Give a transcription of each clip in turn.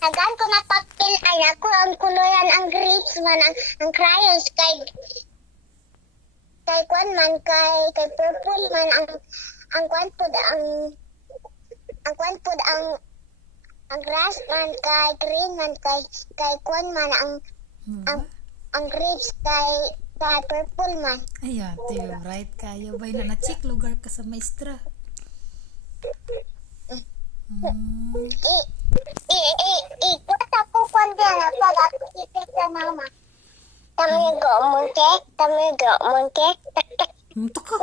Agan ko na papel ay ako ang kuluyan ang grapes man ang crayons kay kwan man kay purple man ang kwan pod ang grass man kay green man kay kwan man ang grapes kay purple man. Ayan, tiyo, right kayo. Bay na-check lugar ka sa maestra. Ikot ako kwan din na pag-akit sa mama. Tamigo mungke, tak. Muntok ka.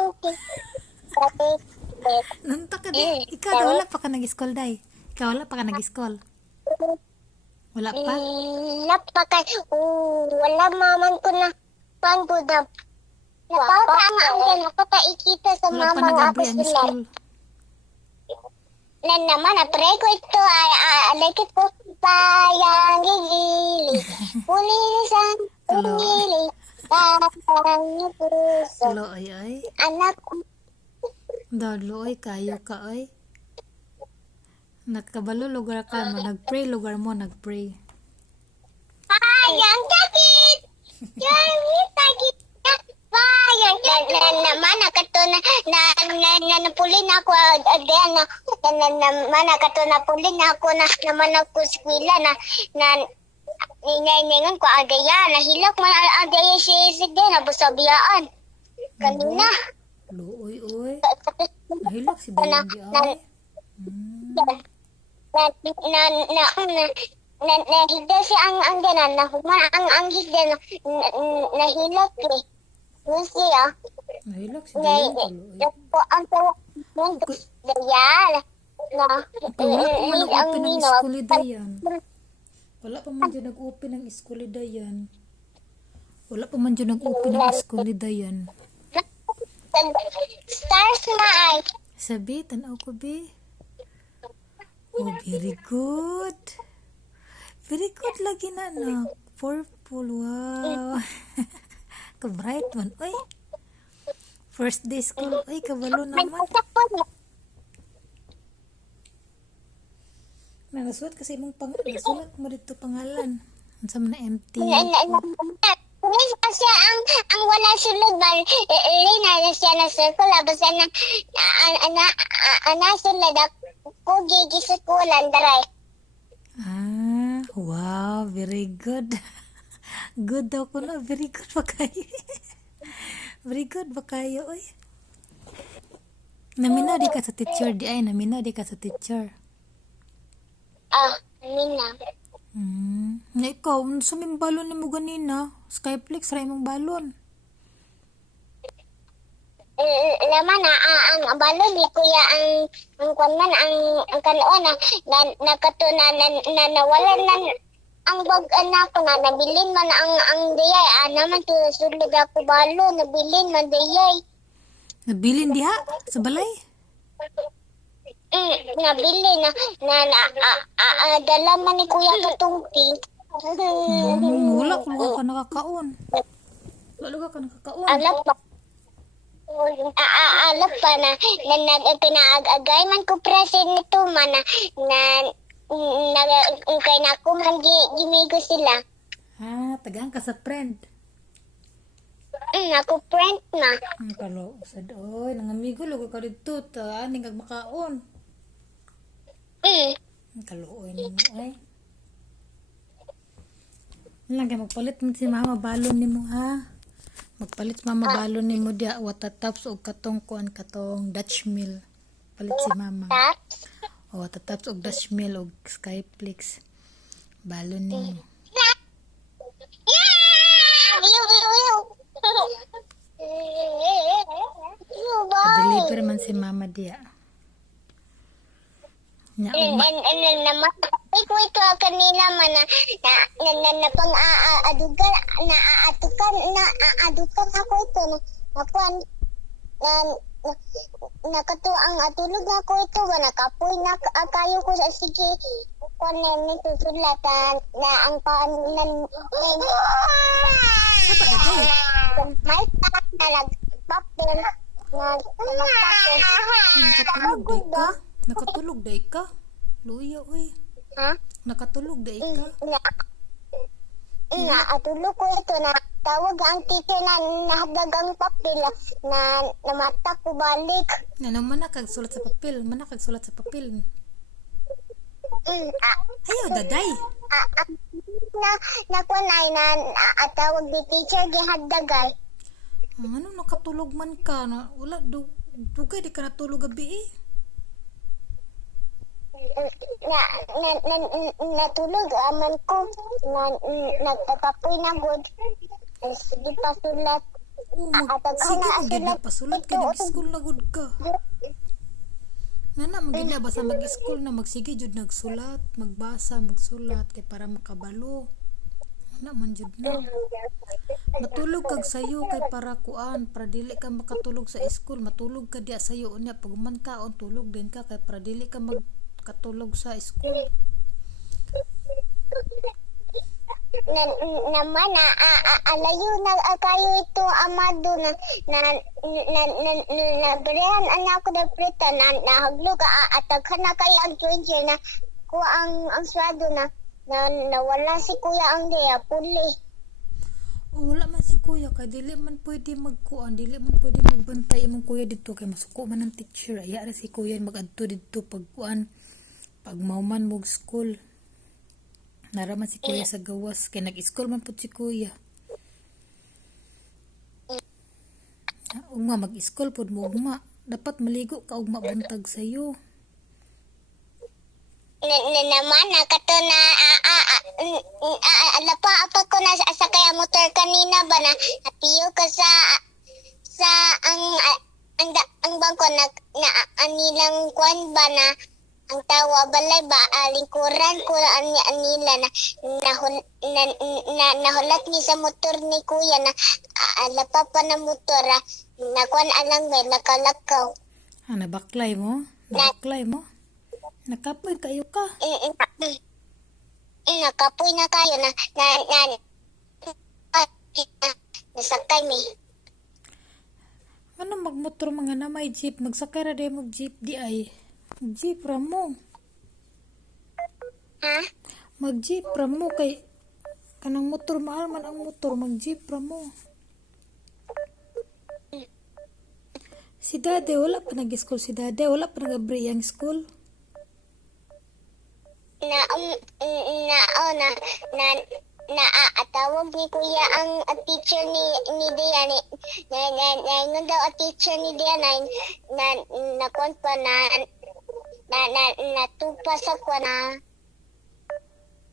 Nantak ka din. Ikaw, wala pa ka nag-school, day. Ikaw, wala pa ka nag-school. Wala pa? Wala pa kay, wala maman ko na pangbuda. Nakakaikita sa Wala pa mama nga ako nag-abri ang sila. school. Na naman, napre ko ito, alakit ko, bayang gigili, pulisan, pumili, parang puso. Lo, ay. Anak ko, Dalo, ay. Kayo ka, ay. Nakabalo lugar ka mo. Nag-pray lugar mo. Nag-pray. bayang sakit, yang sakit, bayang naman, nakato na napulin ako, again, naman, nakato na pulin ako, naman ako skwila, ningayngan ko, agaya, nahilak man, agaya siya din, nabusabiyaan, kanina, Lo, oy. Nahilak si Bayan di ay. nahigda siya ang ganan, ang higda, nahilak eh. Siya, Nahilak si Bayan ka, lo, oy. ang tawag mundo, dayal, Wala pa man nag-open ng eskwelidayan. Wala pa man dyan nag-open ng eskwelidayan. Wala pa man dyan nag-open ng eskwelidayan. stars na ay, Sabi, tanaw ko, be. Oh, very good. Very good lagi na, anak. Purple, wow. Ka-bright man. Uy. First day school. Uy, kabalo naman. Nasulat kasi mong nasulat mo dito pangalan. Ang sama na empty. kasi ang wala sulod ba na siya na circle basta na sulod ako gigisot ko landaray. Ah, wow, very good. Good daw ko na. Very good ba kayo? Very good ba kayo, oy? Naminaw di ka sa teacher, di ay. Naminaw di ka sa teacher. Mina. Na ikaw, suming balon ni mo ganina. Skyflex, ray mong balon. Naman ang balon ni kuya ang kwanman ang kanuan nakatuna na nawalan na ang bag anak ko na nabilin man ang dayay naman to sulod ako balon nabilin man dayay Nabilin diha sa balay. nabili na dala man ni kuya katungki. Wala ko ka nakakaon. Wala ka nakakaon. Alap pa. Alap pa na pinaag-agay man ko present nito man na kay na ako man gimigo sila. Tagaan ka sa friend. Ako friend na. Kalo, sad oy, nangamigo lugo ka dito ta, ning kag makaon. Kaluoy nimo ay. Lagi magpalit mo si mama balon nimo ha. Magpalit mama balon nimo dia watataps og katong kuan katong Dutch mill. Palit si mama. O watataps og Dutch mill og Skyflex. Balon nimo. Pa-deliver man si mama dia. Nya naman ko ito kanina man na pang adugan na adukan ako ito nakuan nakatuang atulog na ako ito ba nakapoy na kayo ko sa sige kuan nito sulatan na ang paanan may talag papel na nakatulog day ka. Nakatulog day ka. Luya oy. Ha? Nakatulog da ika? Atulog ko ito na tawag ang teacher na nahagdag ang papel na namata ko balik. Ano man nakagsulat sa papel? Man nakagsulat sa papel? Ayaw, daday. Nakuan ay tawag ni teacher gihagdagal. Ano, nakatulog man ka? Wala, dugay di ka natulog gabi eh. Natulog aman ko nagtatapoy na good. Sige pa sulat. Sige kung gina pasulat ka, nag-school na good ka. Nana, magina basta mag-school na, magsige jud nagsulat, magbasa, magsulat, kay para makabalo. Nana, man jud na. Matulog kag sayo kay para kuan, para dili ka makatulog sa school, matulog ka diya sayo unya, pag man kaon, tulog din ka, kay para dili ka magkatulog sa school. Naman alayo na kayo ito amado na berehan anak ko na preta nahaglog ataghan na kayo ang stranger na ko ang sweldo na nawala si kuya ang diya puli. Wala man si kuya kay dili man pwede magkuan, dili man pwede magbantay imong kuya dito kay masuko man ang teacher. Aya ra si kuya magadto dito pag kuan, pag mauman mo school. Naraman si kuya sa gawas kay nag-school man pud si kuya. Ugma mag-school pud mo ugma, dapat maligo ka ugma buntag sayo. Naman kato na alapa apa ko na sa kaya motor kanina ba na napiyo ka sa ang bangko na anilang kwan ba na ang tawa balay ba lingkuran ko nila na nahulat ni sa motor ni kuya na alapa pa na motor na kwan alang ba nakalakaw. Nabaklay mo? Nabaklay mo? Nakapoy kayo ka? Nakapoy na kayo na nasakay mi. Ano magmotor mga na may jeep? Magsakay ra day mo jeep di ay. Jeep ra mo. Ha? Mag-jeep ra mo kay kanang motor mahal man ang motor, mag-jeep ra mo. Si Dade wala pa nag-school si Dade, wala pa nag-abri ang school. Atawag ni kuya ang teacher ni Dian na daw ang teacher ni Dian na kwan pa na natupa sa kwa na